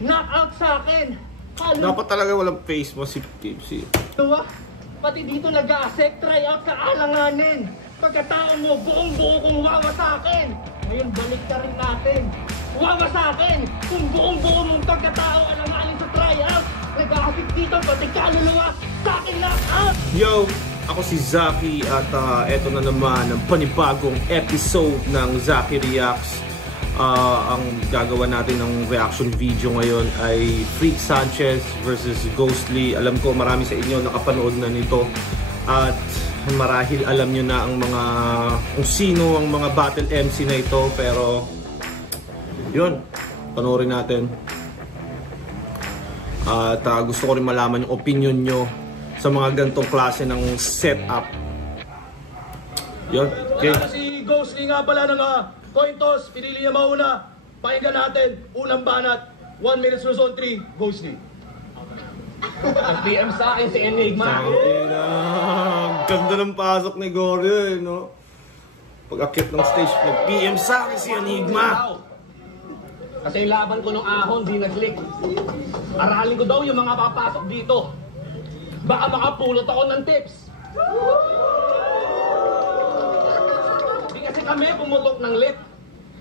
Knockout sa akin. Dapat talaga walang face mo si Tipsy. Diba? Pati dito nag-a-asek, try out ka alanganin. Pagkatao mo, buong-buo kong wawasakin. Ngayon, balik ka rin natin. Wawasakin! Kung buong-buo mong pagkatao alanganin sa try out. Nag-a-asek dito, pati kaluluwa sa akin knockout! Yo! Ako si Zaki at eto na naman ang panibagong episode ng Zaki Reacts. Ang gagawa natin ng reaction video ngayon ay Freak Sanchez versus Ghostly. Alam ko marami sa inyo nakapanood na nito at marahil alam nyo na ang mga kung sino ang mga battle MC na ito, pero yun, panoorin natin. At gusto ko rin malaman yung opinion nyo sa mga ganitong klase ng setup. Yun, okay. Si Ghostly nga pala ng coin toss, pinili niya mauna. Pakinggan natin, unang banat, 1 minute zone 3, Ghostly. Nag-PM sa akin si Enigma. Ganda ng pasok ni Goryo, no? Pag-akit ng stage, nag-PM sa akin si Enigma. Kasi yung laban ko nung ahon, di nag-click. Aralin ko daw yung mga papasok dito. Baka makapulot ako ng tips. Di kasi kami pumutok ng lip.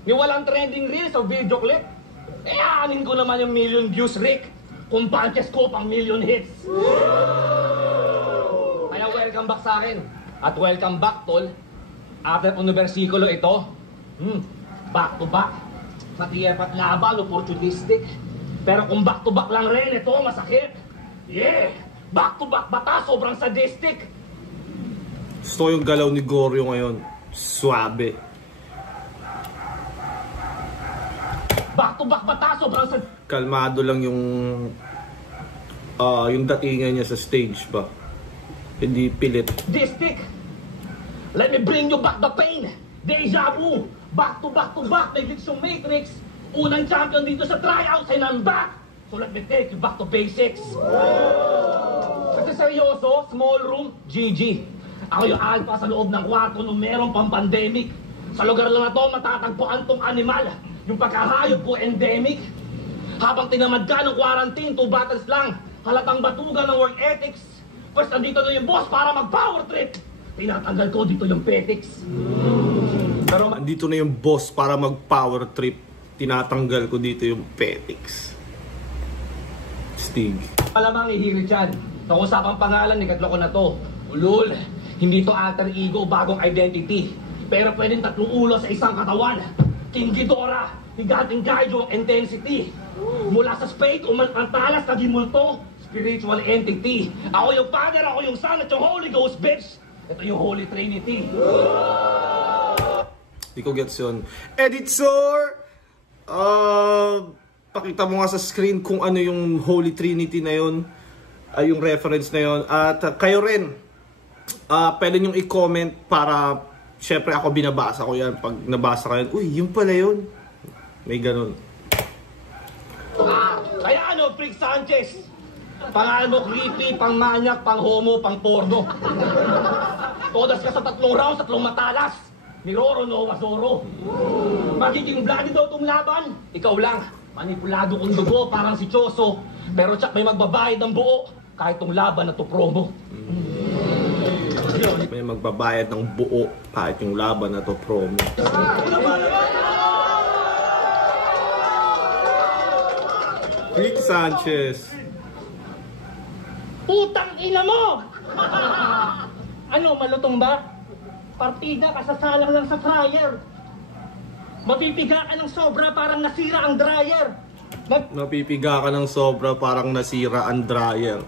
Ni walang trending reels o video clip. Aanin ko naman yung million views, Rick. Kung punches ko pang million hits. Kaya welcome back sa akin. At welcome back, tol. After universikulo ito, back to back. Matiyep at laban, opportunistic. Pero kung back to back lang rin, ito masakit. Yeah! Back to back bata, sobrang sadistic. Gusto yung galaw ni Goryo ngayon. Suabe. Back to back bata, sobrang sadistic. Kalmado lang yung datingan niya sa stage ba. Hindi pilit. Distic. Let me bring you back the pain. Deja vu. Back to back to back. May glitch yung Matrix. Unang champion dito sa tryouts and I'm back. So let me take you back to basics. Kasi seryoso, small room, GG. Ako yung alpha sa loob ng kwarto nung meron pang pandemic. Sa lugar lang na to, matatagpuan tong animal. Yung pagkahayop ko endemic. Habang tinamad ka ng quarantine, 2 battles lang. Halatang batugan ng work ethics. First, andito na yung boss para mag-power trip. Tinatanggal ko dito yung petics. Pero andito na yung boss para mag-power trip. Tinatanggal ko dito yung petics. Stig. Malamang ihirit yan. Nakusapang pangalan ni Kadloko na to. Ulul, hindi to alter ego, bagong identity. Pero pwedeng 3 ulo sa isang katawan. King Ghidorah, higating Kaijo ang intensity. Mula sa spade, umantalas, naging multo. Spiritual entity. Ako yung Father, ako yung Son, at yung Holy Ghost, bitch. Ito yung Holy Trinity. Hindi ko gets yun. Editor! Pakita mo nga sa screen kung ano yung Holy Trinity na yun. Yung reference na yun. At kayo rin, pwede nyong i-comment para, syempre ako binabasa ko yan. Pag nabasa ko yan, uy, yun pala yun. May ganun. Kaya ano, Freak Sanchez? Pangalan mo creepy, pang manyak, pang homo, pang porno. Todas ka sa 3 rounds, 3 matalas. Ni Roro Noah Zoro. Magiging bloody daw itong laban. Ikaw lang, manipulado kong dugo, parang si Choso. Pero tsak may magbabayad ng buo, kahit itong laban na to promo. May magbabayad ng buo, kahit yung laban na to promo. Freak Sanchez. Putang ina mo! Ano, malutong ba? Partida, kasasalang lang sa fryer. Mapipiga ka ng sobra, parang nasira ang dryer. Mapipiga ka ng sobra, parang nasira ang dryer.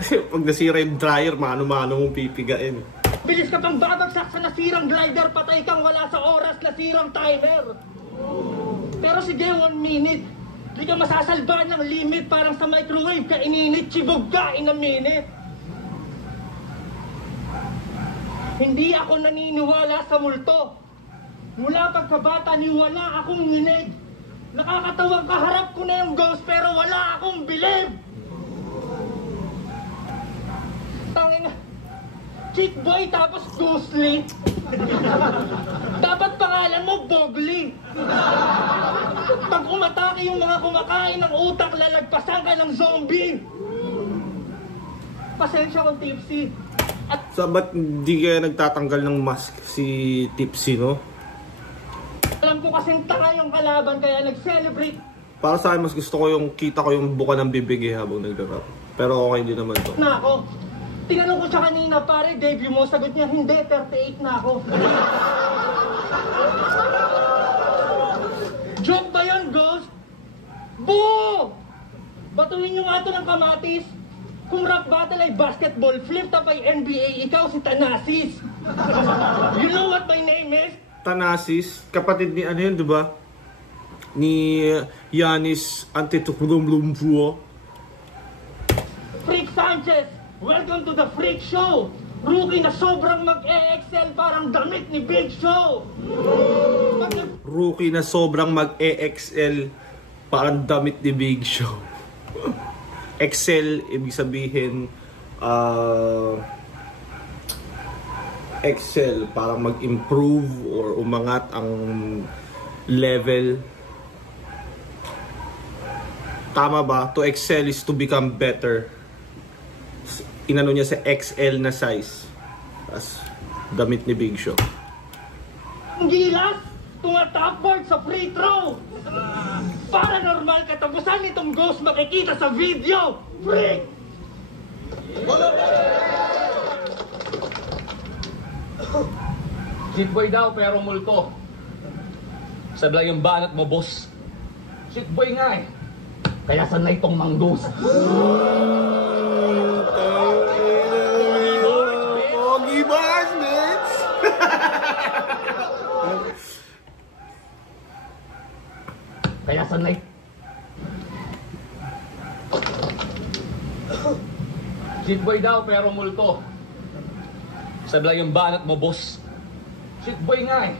Kasi pag nasira yung dryer, mano-mano mong pipigain. Bilis ka pang babagsak sa nasirang glider, patay kang wala sa oras, nasirang timer. Pero sige, 1 minute. Di ka masasalba ng limit, parang sa microwave ka ininit, chibog ka in a minute. Hindi ako naniniwala sa multo. Mula pagkabata ni wala akong nginig. Nakakatawang kaharap ko na yung ghost pero wala akong bilib. Tangina, chick boy tapos ghostly. Dapat pa nga pangalan mo, Bogling. Pag umatake yung mga kumakain ng utak, lalagpasan ka ng zombie. Pasensya kong tipsy. At Ba't hindi kaya nagtatanggal ng mask si Tipsy, no? alam ko kasing tanga yung kalaban, kaya nag-celebrate Para sa akin, mas gusto ko yung kita ko yung buka ng bibig habang nag-rap. Pero okay din naman to. na ako. Tinanong ko siya kanina, pare, debut mo. Sagot niya, hindi, 38 na ako. Joke ba yun, Ghost? Boo! Batuhin nyo nga ito ng kamatis. Kung rap battle ay basketball, flip top ay NBA, ikaw si Thanasis. You know what my name is? Thanasis, kapatid ni ano yun, di ba? Ni Giannis Antetokounmpo. Freak Sanchez, welcome to the Freak Show. Rookie na sobrang mag-e-excel, parang damit ni Big Show. Rookie na sobrang mag-e-XL, parang damit ni Big Show. Excel, ibig sabihin, excel, parang mag-improve or umangat ang level. Tama ba? To excel is to become better. Inano niya sa XL na size. As damit ni Big Show. Ang gilas, tumatapboard sa free throw. Paranormal katapusan nitong Ghost makikita sa video. Freak! Shitboy daw pero multo. Sablay yung banat mo, boss. Shitboy nga eh. Kaya sanay itong mangdos. Pogi bars, bitch! Kaya sanay. Shitboy daw pero multo. Sablay yung banat mo, boss. Shitboy nga eh.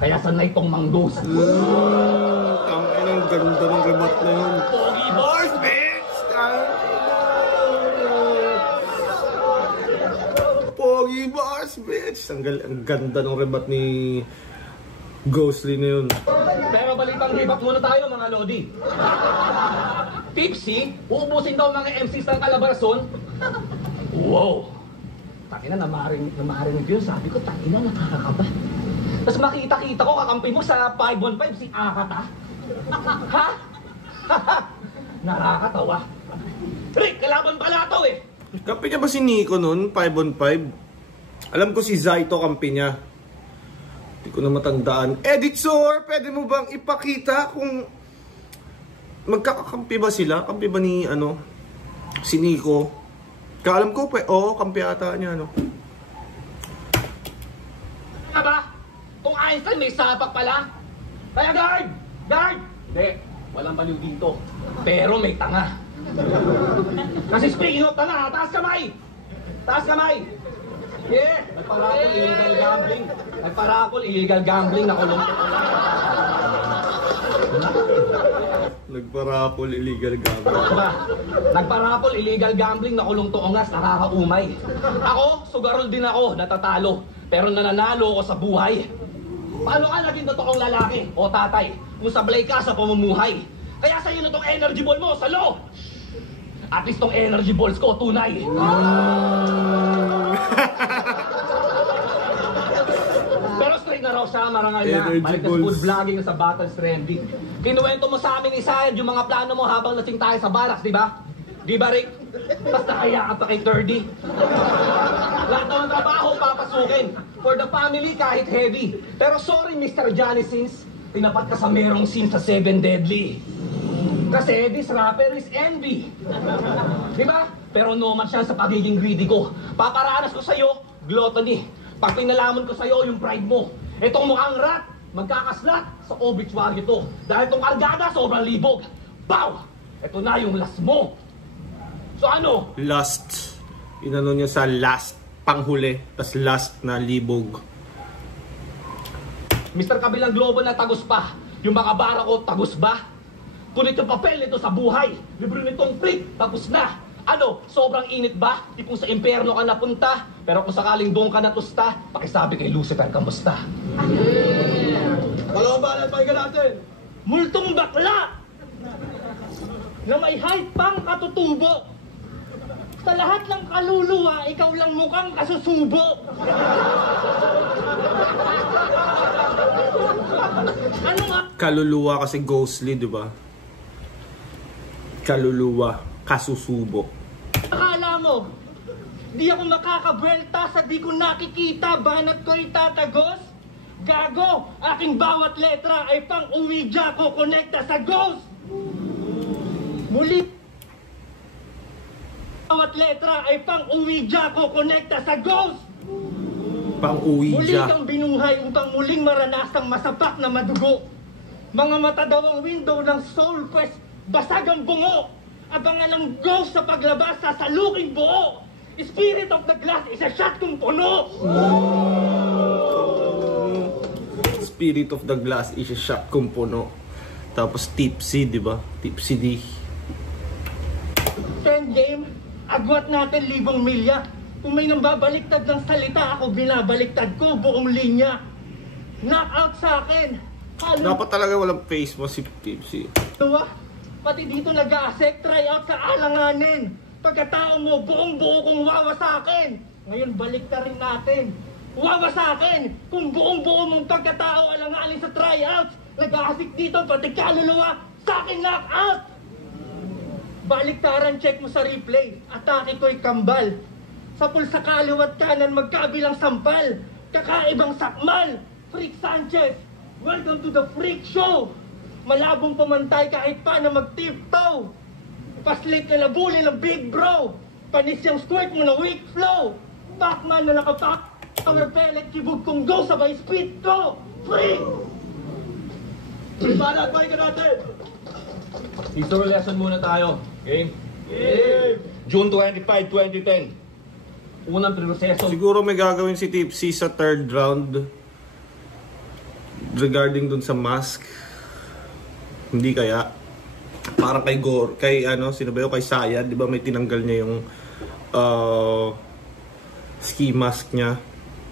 Kaya sanay itong mangdos. Tangin ang ganda ng rebat na yun. Pogi bars, bitch! Pogi bars, bitch! Ang ganda ng rebat ni Ghostly na yun. Pero balitang hibak muna tayo, mga Lodi. Tipsy, uubusin daw mga MCs ng Calabarzon. Wow! Takina, namarinig yun. Sabi ko, takina, nakakakaba. Tapos makita-kita ko, kakampi mo sa 515 si Akat, ha? Ha? Nakakatawa. Rick, kalaban pala ito eh! Kampi niya ba si Nico nun? 5-on-5? Alam ko si Zaito kampi niya. Hindi ko na matandaan. Editor, pwede mo bang ipakita kung magkakakampi ba sila? Kampi ba ni, si Nico? Kaalam ko, oo, kampi ata niya, Ano ba? Kung Einstein may sapak pala. Kaya guard! Guard! Hindi, walang baliw dito. Pero may tanga. Kasi speaking of tanga, taas kamay! Taas kamay! Yeah! Nagparakol, illegal gambling. Nagparakol, illegal gambling. Nakulong ko lang. Nagparapol, illegal gambling. Diba? Nagparapol, illegal gambling, nakulong to ongas, nakakaumay. Ako, sugarol din ako, natatalo. Pero nananalo ako sa buhay. Paano ka naging totoong lalaki o tatay kung sablay ka sa pamumuhay? Kaya sa'yo na tong energy ball mo, salo! At least tong energy balls ko, tunay. Pero straight na raw siya, marangal na. Energy Balik na sa balls. food vlogging sa Battles Trending. Kinuwento mo sa amin ni Sayed yung mga plano mo habang lasing tayo sa barracks, di ba? Di ba, Rick? Basta kaya ka pa kay Thirdy. Lahat ng trabaho papasukin. For the family, kahit heavy. Pero sorry, Mr. Johnny Sins, tinapat ka sa merong scene sa 7 Deadly. Kasi this rapper is envy. Di ba? Pero no man siya sa pagiging greedy ko. Paparanas ko sa'yo, gluttony. Pag pinalamon ko sa'yo yung pride mo. Itong mukhang rat, magkakaslat sa obituary to. Dahil itong argada, sobrang libog. Bow! Ito na yung last mo. So ano? Last. Inano niya sa last panghuli. Tas last na libog. Mr. Kabilang Globo na tagus pa. Yung mga bara ko, tagus ba? Kunit yung papel nito sa buhay. Libro nitong freak, tapos na. Ano, sobrang init ba? Tipong sa impyerno ka napunta. Pero kung sakaling doon ka natusta, pakisabi kay Lucifer, kamusta? Kalabanan, pahinga natin. Multong bakla na may height pang katutubo. Sa lahat ng kaluluwa, ikaw lang mukhang kasusubo. Ano nga? Kaluluwa kasi ghostly, di ba? Kaluluwa, kasusubo. Akala mo, di ako makakabwelta sa di ko nakikita, banat ko'y tatagos? Gago, aking bawat letra ay pang uwidya ko konekta sa ghost. Muli, bawat letra ay pang uwidya ko konekta sa ghost. Pang-uwi Muli siya. kang binuhay upang muling maranasang masapak na madugo. Mga mata daw ang window ng soul quest, basag ang bungo. Abangan ng ghost sa paglabas, sasaluking buo. Spirit of the glass, isa shot kong puno. Spirit of the glass is a shot kung puno. Tapos tipsy, di ba? Tipsy D. Game, agwat natin 5 milya. Kung may nambabaliktad ng salita, ako binabaliktad ko buong linya. Knockout sa akin. Dapat talaga walang face mo si Tipsy. Pati dito nag-a-asek, try out sa alanganin. Pagkatao mo, buong buo kong wawa sa akin. Ngayon balik na rin natin. Wawa sa akin kung buong buo mong pagkatao alanganin sa tryouts. Nag-a-asik dito, pati kaluluwa, sa akin knockout. Baliktaran, check mo sa replay. Atake ko'y kambal. Sa pulsa kaliwat kanan, magkabilang sampal. Kakaibang sakmal. Freak Sanchez, welcome to the Freak Show. Malabong pamantay kahit pa na mag-tiptoe. Paslit na labuli ng big bro. Panis yung squirt mo na weak flow. Pac-Man na nakapak. Ang repellent kibog kong go sabay speed ko. Freak! Ibalat, ka natin! History lesson muna tayo. Okay? June 25, 2010. Unang proseso. Siguro may gagawin si Tipsy sa third round regarding dun sa mask. Hindi kaya. Parang kay Gore, kay ano, sino ba yun? Kay Saya, di ba may tinanggal niya yung ski mask niya.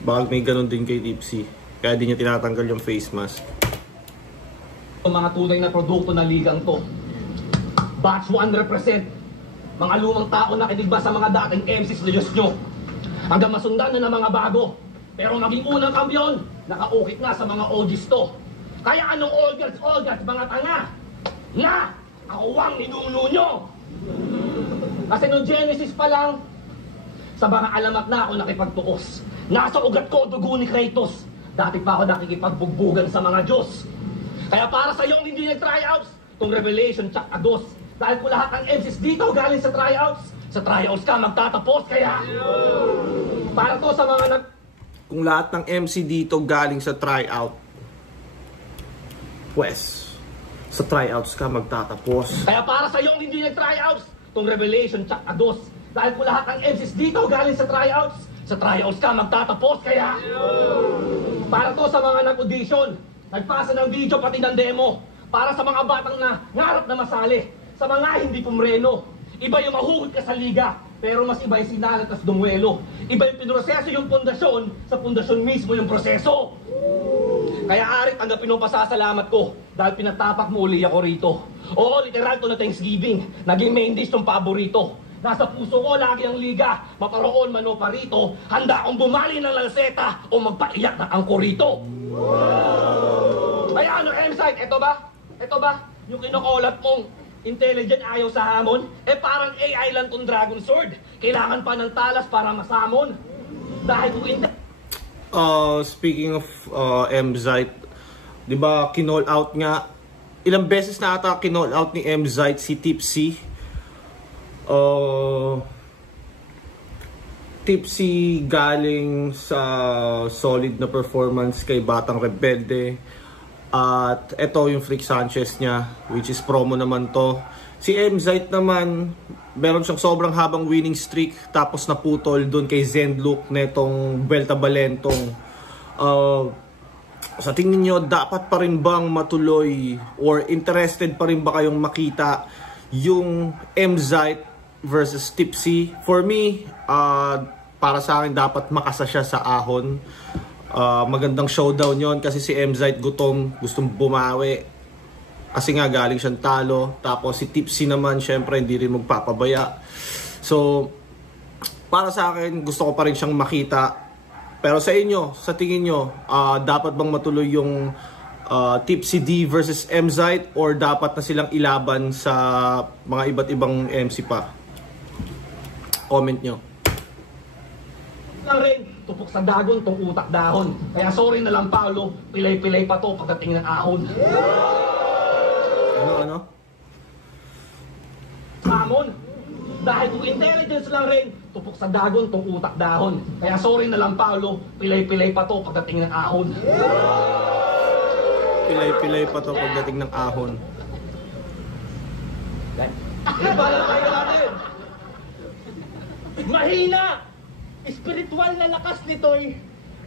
Baka may ganun din kay Tipsy. Kaya di niya tinatanggal yung face mask. Ang mga tunay na produkto ng ligang to. Batch 1 represent. Mga lumang tao na kinig ba sa mga dating MCs na Diyos nyo. Hanggang masundan na ng mga bago. Pero maging unang kampiyon, nakaukit na sa mga OGs to. Kaya anong all gods, mga tanga? Na! Ako ang ninuno nyo! Kasi nung Genesis pa lang, sa mga alamat na ako nakipagtuos. Nasa ugat ko dugo ni Kratos. Dati pa ako nakikipagbugbugan sa mga Diyos. Kaya para sa iyong hindi nag-tryouts, tong Revelation Chak Agos. Dahil kung lahat ng MCs dito galing sa tryouts ka magtatapos. Kaya, para to sa mga Kung lahat ng MC dito galing sa tryout, pues, sa tryouts ka magtatapos. Kaya para sa iyong hindi nag-tryouts, tong Revelation Chak Agos. Dahil kung lahat ng MCs dito galing sa tryouts ka magtatapos. Kaya, para to sa mga nag-audition, nagpasa ng video pati ng demo. Para sa mga batang na ngarap na masali. Sa mga hindi pumreno. Iba yung mahugot ka sa liga, pero mas iba yung sinalat at dumuelo. Iba yung pinroseso yung pundasyon, sa pundasyon mismo yung proseso. Kaya Arit, tanggapin mo pasasalamat ko dahil pinatapak mo uli ako rito. Oo, literal to na Thanksgiving. Naging main dish tong paborito. Nasa puso ko lagi ang liga, maparoon man o parito. Handa akong bumali ng lanseta o magpaiyak na angko rito. Kaya ano, M-Site, eto ba? Yung kinokolat mong intelligent ayaw sa hamon, parang AI lang tong Dragon Sword. Kailangan pa ng talas para masamon. Dahil kung hindi... Speaking of M-Zite, di ba kinall out nga, ilang beses na ata kinall out ni M-Zite si Tipsy. Tipsy galing sa solid na performance kay Batang Rebelde. At ito yung Freak Sanchez niya, which is promo naman to. Si M-Zite naman, meron siyang sobrang habang winning streak, tapos naputol doon kay Zenlook netong Vuelta Balentong. Sa tingin nyo, dapat pa rin bang matuloy or interested pa rin ba kayong makita yung M-Zite versus Tipsy? For me, para sa akin dapat makasa siya sa ahon. Magandang showdown yon kasi si MZite gutom, gustong bumawi. Kasi nga galing siyang talo. Tapos si Tipsy naman, syempre hindi rin magpapabaya. So, para sa akin, gusto ko pa rin siyang makita. Pero sa inyo, sa tingin nyo, dapat bang matuloy yung Tipsy D versus MZite or dapat na silang ilaban sa mga iba't ibang MC pa? Comment nyo. Ring, tupok sa dagon tong utak dahon. Kaya sorry na lang Paolo, pilay-pilay pa to pagdating ng ahon. Ano? Hamon, dahil kung intelligence lang rin, tupok sa dagon tong utak dahon. Kaya sorry na lang Paolo, pilay-pilay pa to pagdating ng ahon. Pilay-pilay pa to pagdating ng ahon. Mahina! Espiritual na lakas nito'y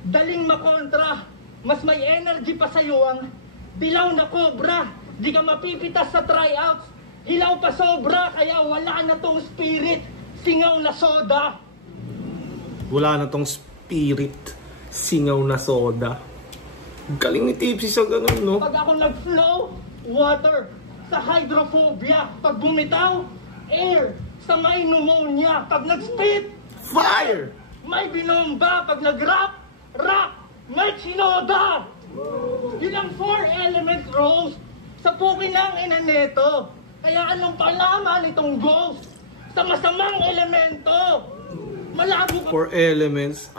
daling makontra. Mas may energy pa sa'yo ang dilaw na cobra. Di ka mapipitas sa tryouts. Hilaw pa sobra, kaya wala na tong spirit. Singaw na soda. Wala na tong spirit. Singaw na soda. Galing ni Tipsy sa ganun, no? Pag ako nag-flow, water. Sa hydrophobia. Pag bumitaw, air. Sa may pneumonia. Pag nag-spit, fire! may binomba. Pag nag-rap, rap. May chinoda. Yun ang 4 elements, Rose. Sa puki ng inaneto. Kaya anong palaman itong ghost? Sa masamang elemento. Malabo ka. 4 elements.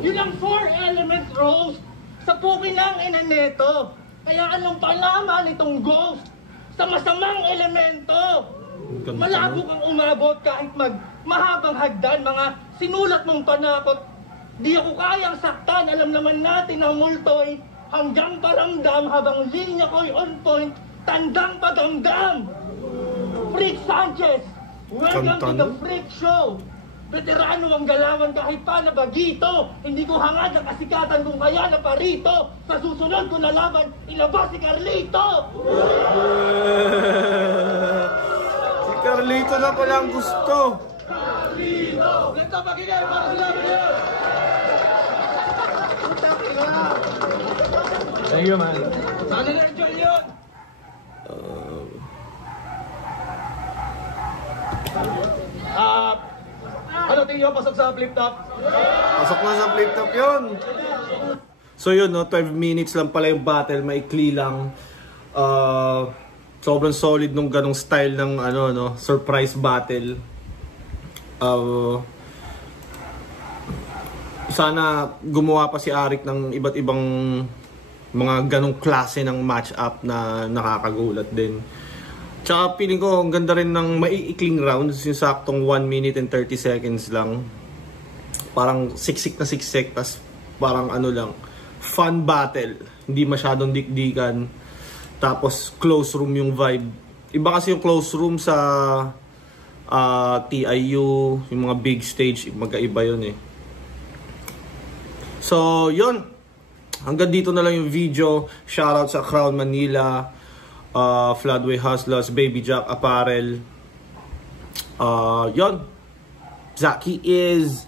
Yun ang 4 elements, Rose. Sa puki ng inaneto. Kaya anong palaman itong ghost? Sa masamang elemento. Malabo kang umabot kahit mahabang hagdan. Mga sinulat mong panakot. Di ako kayang saktan. Alam naman natin ang multo'y hanggang paramdam habang linya ko'y on point. Tandang padamdam. Freak Sanchez, welcome to the Freak Show. Veterano ang galawan kahit pa na bagito. Hindi ko hangad ang kasikatan kung kaya na parito. Sa susunod ko na laban, ilabas si Carlito. Si Carlito na pala ang gusto. Carlito! Ganito pakinggan para sa laban yun! Thank you, man. Sana na-enjoy yun! Ano tingin nyo? Pasok sa flip top? Pasok na sa flip top yun. So yun, no, 12 minutes lang pala yung battle, maikli lang. Sobrang solid nung ganong style ng ano, no, surprise battle. Sana gumawa pa si Arik ng iba't ibang mga ganong klase ng match-up na nakakagulat din. Tsaka feeling ko ang ganda rin ng maiikling rounds, yung saktong 1 minute and 30 seconds lang. Parang siksik na siksik, tas parang ano lang, fun battle. Hindi masyadong dikdikan. Tapos close room yung vibe. Iba kasi yung close room sa TIU, yung mga big stage, magkaiba yun eh. So yun, hanggang dito na lang yung video. Shoutout sa Crown Manila, Floodway Hustlers, Baby Jack Apparel. Yun, Zaki is